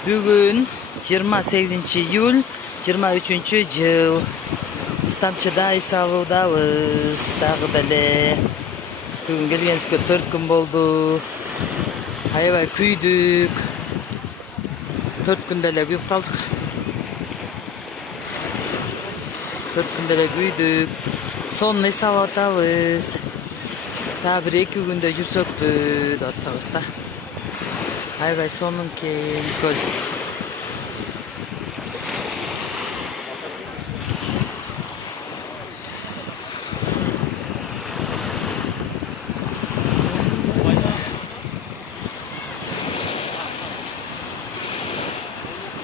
Бүгін 28 июль 23 жыл. Стамчыда ай салуудабыз. Дагы деле. Бүгін келгенибизге 4 күн болду. Аябай күйдүк. 4 күн деле күйүп калдык. 4 күн деле күйдүк. Сонун эсап атабыз. Daha 1-2 günde жүрсөкпү деп атабыз да. Аябай сонун кең көл.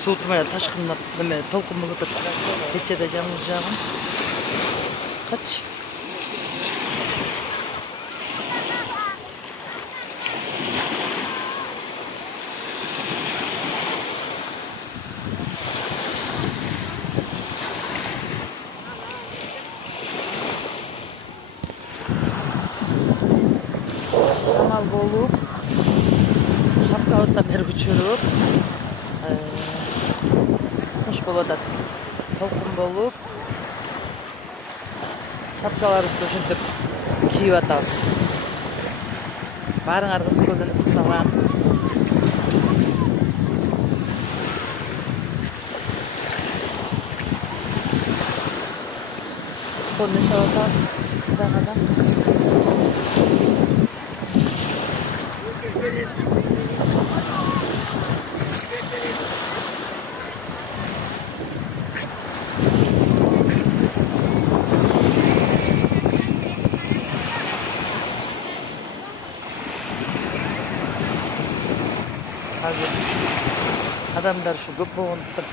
Сууту менен ташкындап, неме толкун булуп кечеде жаңылып жагым. Кач. Шамал болуп, шапкабыздан бери учуруп, куш болуп атат. Толкун болуп, шапкаларыбызды ошентип кийип атабыз. Баарыңарга ысык салам. Сонун эсеп атабыз. Кудайга адамдар ушу көп болгондуктан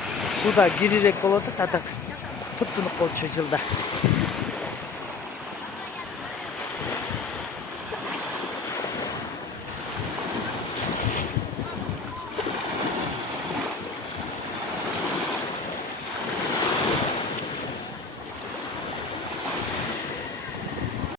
сууда кирирээк болуп атат. Атак туптунук болчу жылда.